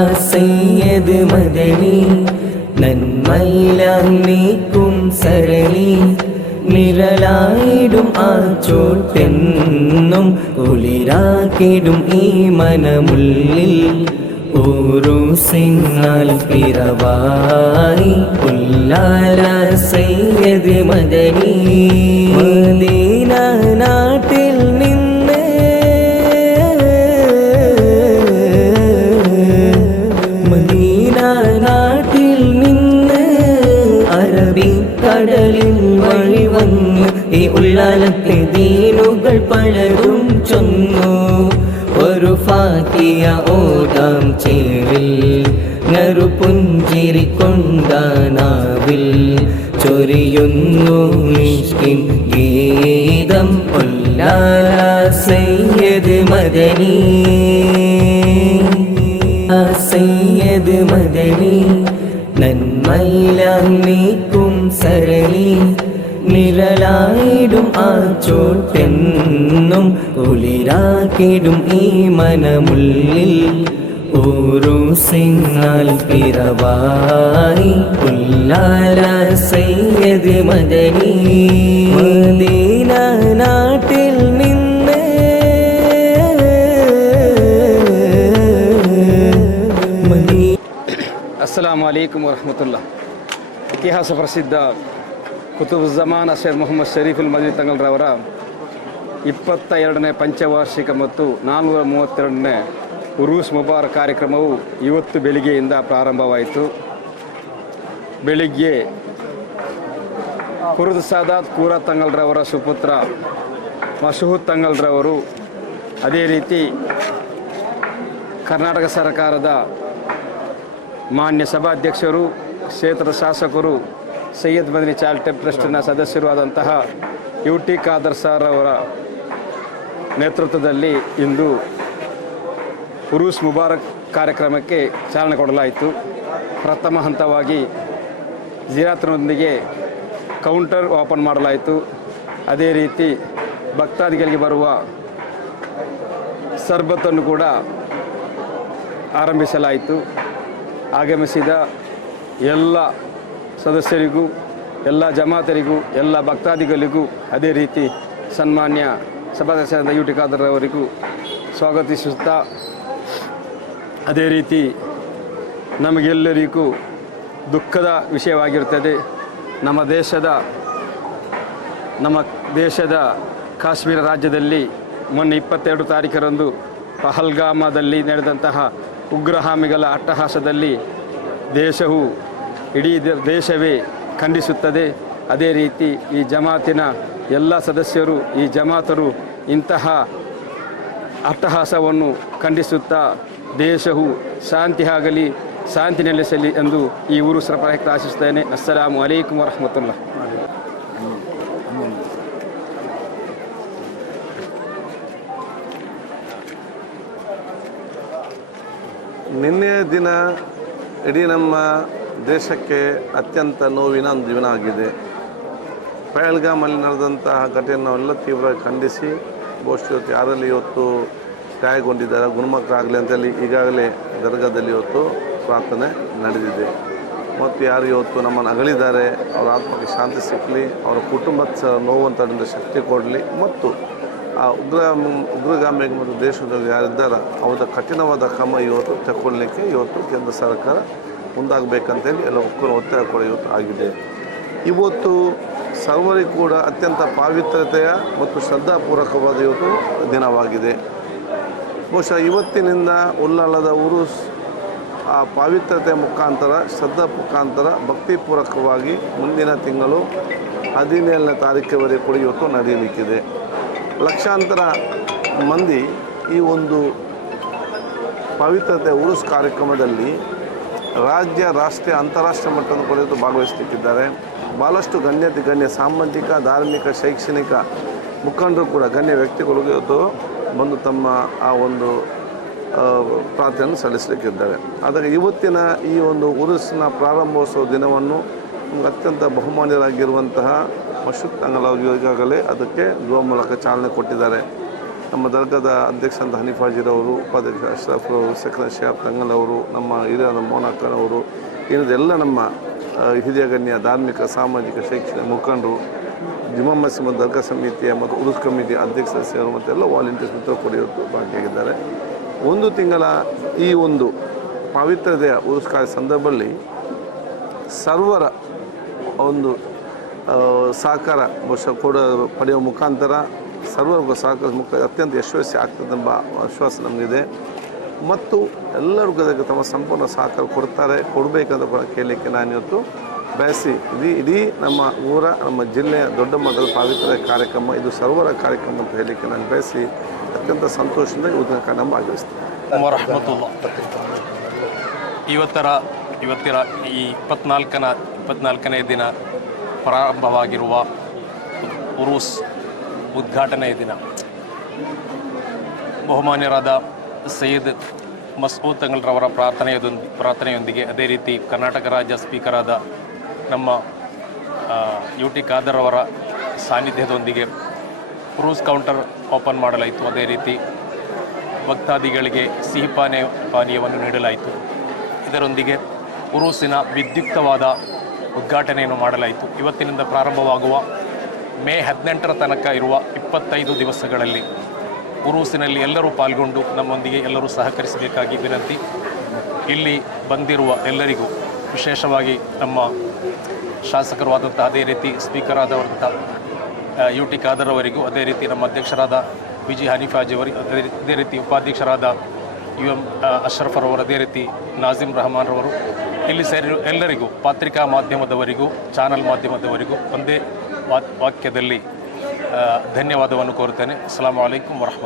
സയ്യദ് മദനി നന്മയിലാം നീക്കും സരണി നിഴലായിടും ആ ചോട്ടെന്നും കുളിരാക്കിടും ഈ മനമുള്ളിൽ ഓരോ സിന്നാൽ പിറവായി ഉല്ലാല സയ്യദ് മദനി മദീന നാട്ടിൽ നിന്ന് മദീന നാട്ടിൽ നിന്ന് അറബിക്കടലിൽ വഴി വന്നു ഈ ഉള്ളാലത്തെ ദീനുകൾ പലതും ചൊന്നു ഒരു ഫാത്തിയ ഓതാം ചേരിൽ നറുപുഞ്ചിരി കൊണ്ടാനാവിൽ ചൊരിയുന്നു ഇഷ്കിൻ ഗീതം ഉല്ലാല സയ്യദ് മദനി സയ്യദ് മദനി നന്മയിലാം നീക്കും സരണി നിഴലായിടും ആ ചോട്ടെന്നും കുളിരാക്കിടും ഈ മനമുള്ളിൽ ഓരോ സിന്നാൽ പിറവായി ഉല്ലാല സയ്യദ് മദനി മദീന നാട്ടിൽ നിന്ന് ಅಸ್ಸಲಾಮು ಅಲೈಕುಮ್ ವರಹಮತುಲ್ಲಾ. ಇತಿಹಾಸ ಪ್ರಸಿದ್ಧ ಕುತುಬುಜ್ಜಮಾನ್ ಅಶೇರ್ ಮೊಹಮ್ಮದ್ ಶರೀಫುಲ್ ಮದನಿ ತಂಗಲ್ರವರ 22ನೇ ಪಂಚವಾರ್ಷಿಕ ಮತ್ತು 432ನೇ ಉರೂಸ್ ಮುಬಾರಕ್ ಕಾರ್ಯಕ್ರಮವು ಇವತ್ತು ಬೆಳಿಗ್ಗೆಯಿಂದ ಪ್ರಾರಂಭವಾಯಿತು. ಬೆಳಿಗ್ಗೆ ಕುರುದ್ ಸಾದಾತ್ ಕೂರ ತಂಗಲ್ರವರ ಸುಪುತ್ರ ಮಶಹೂದ್ ತಂಗಲ್ರವರು, ಅದೇ ರೀತಿ ಕರ್ನಾಟಕ ಸರ್ಕಾರದ ಮಾನ್ಯ ಸಭಾಧ್ಯಕ್ಷರು, ಕ್ಷೇತ್ರದ ಶಾಸಕರು, ಸೈಯದ್ ಮದನಿ ಚಾರಿಟೇಬಲ್ ಟ್ರಸ್ಟ್ನ ಸದಸ್ಯರು ಆದಂತಹ UT ಖಾದರ್ ಸರ್ ಅವರ ನೇತೃತ್ವದಲ್ಲಿ ಇಂದು ಉರೂಸ್ ಮುಬಾರಕ್ ಕಾರ್ಯಕ್ರಮಕ್ಕೆ ಚಾಲನೆ ಕೊಡಲಾಯಿತು. ಪ್ರಥಮ ಹಂತವಾಗಿ ಜಿಯಾರತ್ನೊಂದಿಗೆ ಕೌಂಟರ್ ಓಪನ್ ಮಾಡಲಾಯಿತು. ಅದೇ ರೀತಿ ಭಕ್ತಾದಿಗಳಿಗೆ ಬರುವ ಸರ್ಬತ್ತನ್ನು ಕೂಡ ಆರಂಭಿಸಲಾಯಿತು. ಆಗಮಿಸಿದ ಎಲ್ಲ ಸದಸ್ಯರಿಗೂ, ಎಲ್ಲ ಜಮಾತರಿಗೂ, ಎಲ್ಲ ಭಕ್ತಾದಿಗಳಿಗೂ, ಅದೇ ರೀತಿ ಸನ್ಮಾನ್ಯ ಸಭಾಧ್ಯಕ್ಷರಾದ UT ಖಾದರ್ ಅವರಿಗೂ ಸ್ವಾಗತಿಸುತ್ತಾ, ಅದೇ ರೀತಿ ನಮಗೆಲ್ಲರಿಗೂ ದುಃಖದ ವಿಷಯವಾಗಿರುತ್ತದೆ. ನಮ್ಮ ದೇಶದ ಕಾಶ್ಮೀರ ರಾಜ್ಯದಲ್ಲಿ ಮೊನ್ನೆ 22 ತಾರೀಖರಂದು ಪಹಲ್ಗಾಮದಲ್ಲಿ ನಡೆದಂತಹ ಉಗ್ರಗಾಮಿಗಳ ಅಟ್ಟಹಾಸದಲ್ಲಿ ಇಡೀ ದೇಶವೇ ಖಂಡಿಸುತ್ತದೆ. ಅದೇ ರೀತಿ ಈ ಜಮಾತಿನ ಎಲ್ಲ ಸದಸ್ಯರು, ಈ ಜಮಾತರು ಇಂತಹ ಅಟ್ಟಹಾಸವನ್ನು ಖಂಡಿಸುತ್ತಾ ದೇಶವು ಶಾಂತಿ ನೆಲೆಸಲಿ ಎಂದು ಈ ಉರೂಸ್ ಪ್ರಯುಕ್ತ ಆಶಿಸುತ್ತೇನೆ. ಅಸ್ಸಲಾಮು ಅಲೈಕುಮ್ ವರಹಮತುಲ್ಲಾ. ನಿನ್ನೆಯ ದಿನ ಇಡೀ ನಮ್ಮ ದೇಶಕ್ಕೆ ಅತ್ಯಂತ ನೋವಿನ ಒಂದು ದಿನ ಆಗಿದೆ. ಪಹಲ್ಗಾಮಲ್ಲಿ ನಡೆದಂತಹ ಘಟನೆ ನಾವೆಲ್ಲ ತೀವ್ರ ಖಂಡಿಸಿ, ಬಹುಶಃ ಯಾರಲ್ಲಿ ಇವತ್ತು ಗಾಯಗೊಂಡಿದ್ದಾರೆ ಗುಣಮುಖರಾಗಲಿ ಅಂತೇಳಿ ಈಗಾಗಲೇ ದರ್ಗಾದಲ್ಲಿ ಇವತ್ತು ಪ್ರಾರ್ಥನೆ ನಡೆದಿದೆ. ಮತ್ತು ಯಾರು ಇವತ್ತು ನಮ್ಮನ್ನು ಅಗಲಿದ್ದಾರೆ ಅವರ ಆತ್ಮಕ್ಕೆ ಶಾಂತಿ ಸಿಕ್ಕಲಿ, ಅವರ ಕುಟುಂಬದ ನೋವಂತರಿಂದ ಶಕ್ತಿ ಕೊಡಲಿ, ಮತ್ತು ಆ ಉಗ್ರಗಾಮಿಗೆ ಮತ್ತು ದೇಶದಲ್ಲಿ ಯಾರಿದ್ದಾರೆ ಅವರ ಕಠಿಣವಾದ ಕ್ರಮ ಇವತ್ತು ತಗೊಳ್ಳಿಕ್ಕೆ ಇವತ್ತು ಕೇಂದ್ರ ಸರ್ಕಾರ ಮುಂದಾಗಬೇಕಂತೇಳಿ ಎಲ್ಲ ಒತ್ತಾಯ ಕೂಡ ಇವತ್ತು ಆಗಿದೆ. ಇವತ್ತು ಸರ್ವರಿಗೂ ಕೂಡ ಅತ್ಯಂತ ಪಾವಿತ್ರತೆಯ ಮತ್ತು ಶ್ರದ್ಧಾಪೂರ್ವಕವಾದ ಇವತ್ತು ದಿನವಾಗಿದೆ. ಬಹುಶಃ ಇವತ್ತಿನಿಂದ ಉಲ್ಲಾಲದ ಉರೂಸ್ ಆ ಪಾವಿತ್ರತೆಯ ಮುಖಾಂತರ, ಶ್ರದ್ಧಾ ಮುಖಾಂತರ ಭಕ್ತಿಪೂರ್ವಕವಾಗಿ ಮುಂದಿನ ತಿಂಗಳು 17ನೇ ತಾರೀಕಿನವರೆಗೆ ಕೂಡ ಇವತ್ತು ನಡೆಯಲಿಕ್ಕಿದೆ. ಲಕ್ಷಾಂತರ ಮಂದಿ ಈ ಒಂದು ಪವಿತ್ರತೆ ಉರೂಸ್ ಕಾರ್ಯಕ್ರಮದಲ್ಲಿ ರಾಜ್ಯ, ರಾಷ್ಟ್ರೀಯ, ಅಂತಾರಾಷ್ಟ್ರೀಯ ಮಟ್ಟದ ಕೂಡ ಭಾಗವಹಿಸಲಿಕ್ಕಿದ್ದಾರೆ. ಭಾಳಷ್ಟು ಗಣ್ಯ ಸಾಮಾಜಿಕ, ಧಾರ್ಮಿಕ, ಶೈಕ್ಷಣಿಕ ಮುಖಂಡರು ಕೂಡ, ಗಣ್ಯ ವ್ಯಕ್ತಿಗಳು ಇವತ್ತು ಬಂದು ತಮ್ಮ ಆ ಒಂದು ಪ್ರಾರ್ಥನೆಯನ್ನು ಸಲ್ಲಿಸಲಿಕ್ಕಿದ್ದಾರೆ. ಆದರೆ ಇವತ್ತಿನ ಈ ಒಂದು ಉರೂಸ್ನ ಪ್ರಾರಂಭೋತ್ಸವ ದಿನವನ್ನು ಅತ್ಯಂತ ಬಹುಮಾನ್ಯರಾಗಿರುವಂತಹ ಮಶಹೂದ್ ತಂಗಲ್ ಈಗಾಗಲೇ ಅದಕ್ಕೆ ದುವಾ ಮೂಲಕ ಚಾಲನೆ ಕೊಟ್ಟಿದ್ದಾರೆ. ನಮ್ಮ ದರ್ಗಾದ ಅಧ್ಯಕ್ಷ ಅಂತ ಹನೀಫಾಜಿರವರು, ಉಪಾಧ್ಯಕ್ಷ ಅಶ್ರಫ್ ಅವರು, ಸೆಕ್ರೆಟರಿ ಶಿಹಾಬ್ ತಂಗಲ್ ಅವರು, ನಮ್ಮ ಹಿರಿಯರಾದ ಮೋನಕ್ಕನವರು, ಎಲ್ಲ ನಮ್ಮ ಹಿರಿಯ ಗಣ್ಯ ಧಾರ್ಮಿಕ, ಸಾಮಾಜಿಕ, ಶೈಕ್ಷಣಿಕ ಮುಖಂಡರು, ಜುಮ್ಮಾ ಮಸೀದ್ ದರ್ಗಾ ಸಮಿತಿಯ ಮತ್ತು ಉರುಸ್ ಕಮಿಟಿ ಅಧ್ಯಕ್ಷ ಸದಸ್ಯರು ಮತ್ತು ಎಲ್ಲ ವಾಲಂಟಿಯರ್ಸ್ ಮಿತ್ರ ಕೊಡಿಯವರು ಭಾಗಿಯಾಗಿದ್ದಾರೆ. ಒಂದು ತಿಂಗಳ ಈ ಒಂದು ಪವಿತ್ರತೆಯ ಉರುಸ್ ಕಾರ್ಯ ಸಂದರ್ಭದಲ್ಲಿ ಸರ್ವರ ಒಂದು ಸಹಕಾರ ಪಡೆಯುವ ಮುಖಾಂತರ ಸರ್ವರ್ಗ ಸಹಕಾರ ಅತ್ಯಂತ ಯಶಸ್ವಿ ಆಗ್ತದೆಂಬ ವಿಶ್ವಾಸ ನಮಗಿದೆ ಮತ್ತು ಎಲ್ಲರಿಗೂ ಅದಕ್ಕೆ ತಮ್ಮ ಸಂಪೂರ್ಣ ಸಹಕಾರ ಕೊಡಬೇಕಂತ ಕೇಳಲಿಕ್ಕೆ ನಾನು ಇವತ್ತು ಬಯಸಿ ಇಡೀ ನಮ್ಮ ಊರ, ನಮ್ಮ ಜಿಲ್ಲೆಯ ದೊಡ್ಡ ಮಟ್ಟದ ಪವಿತ್ರ ಕಾರ್ಯಕ್ರಮ ಇದು ಸರ್ವರ ಕಾರ್ಯಕ್ರಮ ಅಂತ ಹೇಳಲಿಕ್ಕೆ ನಾನು ಬಯಸಿ ಅತ್ಯಂತ ಸಂತೋಷದಿಂದ ಇವತ್ತಿನ ಕಾರ್ಯಕ್ರಮ ಭಾಗವಹಿಸ್ತೀನಿ. ಇವತ್ತಿನ ಈ 24ನೇ ದಿನ ಪ್ರಾರಂಭವಾಗಿರುವ ಉರೂಸ್ ಉದ್ಘಾಟನೆಯ ದಿನ ಬಹುಮಾನ್ಯರಾದ ಸೈಯದ್ ಮಸೂದ್ ತಂಗಲ್ರವರ ಪ್ರಾರ್ಥನೆಯೊಂದಿಗೆ ಅದೇ ರೀತಿ ಕರ್ನಾಟಕ ರಾಜ್ಯ ಸ್ಪೀಕರಾದ ನಮ್ಮ UT ಖಾದರ್ ಅವರ ಸಾನ್ನಿಧ್ಯದೊಂದಿಗೆ ಉರೂಸ್ ಕೌಂಟರ್ ಓಪನ್ ಮಾಡಲಾಯಿತು. ಅದೇ ರೀತಿ ಭಕ್ತಾದಿಗಳಿಗೆ ಸಿಹಿ ಪಾನೀಯವನ್ನು ನೀಡಲಾಯಿತು. ಇದರೊಂದಿಗೆ ಉರೂಸಿನ ವಿದ್ಯುಕ್ತವಾದ ಉದ್ಘಾಟನೆಯನ್ನು ಮಾಡಲಾಯಿತು. ಇವತ್ತಿನಿಂದ ಪ್ರಾರಂಭವಾಗುವ ಮೇ 18ರ ತನಕ ಇರುವ 25 ದಿವಸಗಳಲ್ಲಿ ಉರೂಸಿನಲ್ಲಿ ಎಲ್ಲರೂ ಪಾಲ್ಗೊಂಡು ನಮ್ಮೊಂದಿಗೆ ಎಲ್ಲರೂ ಸಹಕರಿಸಬೇಕಾಗಿ ವಿನಂತಿ. ಇಲ್ಲಿ ಬಂದಿರುವ ಎಲ್ಲರಿಗೂ, ವಿಶೇಷವಾಗಿ ನಮ್ಮ ಶಾಸಕರು ಆದಂಥ ಅದೇ ರೀತಿ ಸ್ಪೀಕರ್ ಆದವಂಥ UT ಖಾದರ್ ಅವರಿಗೂ, ಅದೇ ರೀತಿ ನಮ್ಮ ಅಧ್ಯಕ್ಷರಾದ BG ಹನೀಫಾಜಿ ಅವರಿಗೆ, ಅದೇ ರೀತಿ ಉಪಾಧ್ಯಕ್ಷರಾದ UM ಅಶ್ರಫ್ ಅವರು, ಅದೇ ರೀತಿ ನಾಜಿಮ್ ರಹಮಾನ್ ರವರು, ಇಲ್ಲಿ ಸೇರಿರುವ ಎಲ್ಲರಿಗೂ, ಪತ್ರಿಕಾ ಮಾಧ್ಯಮದವರಿಗೂ, ಚಾನಲ್ ಮಾಧ್ಯಮದವರಿಗೂ ಒಂದೇ ವಾಕ್ಯದಲ್ಲಿ ಧನ್ಯವಾದವನ್ನು ಕೋರುತ್ತೇನೆ. ಅಸ್ಸಲಾಮು ಅಲೈಕುಂ ವರಹಮತುಲ್ಲಾಹಿ.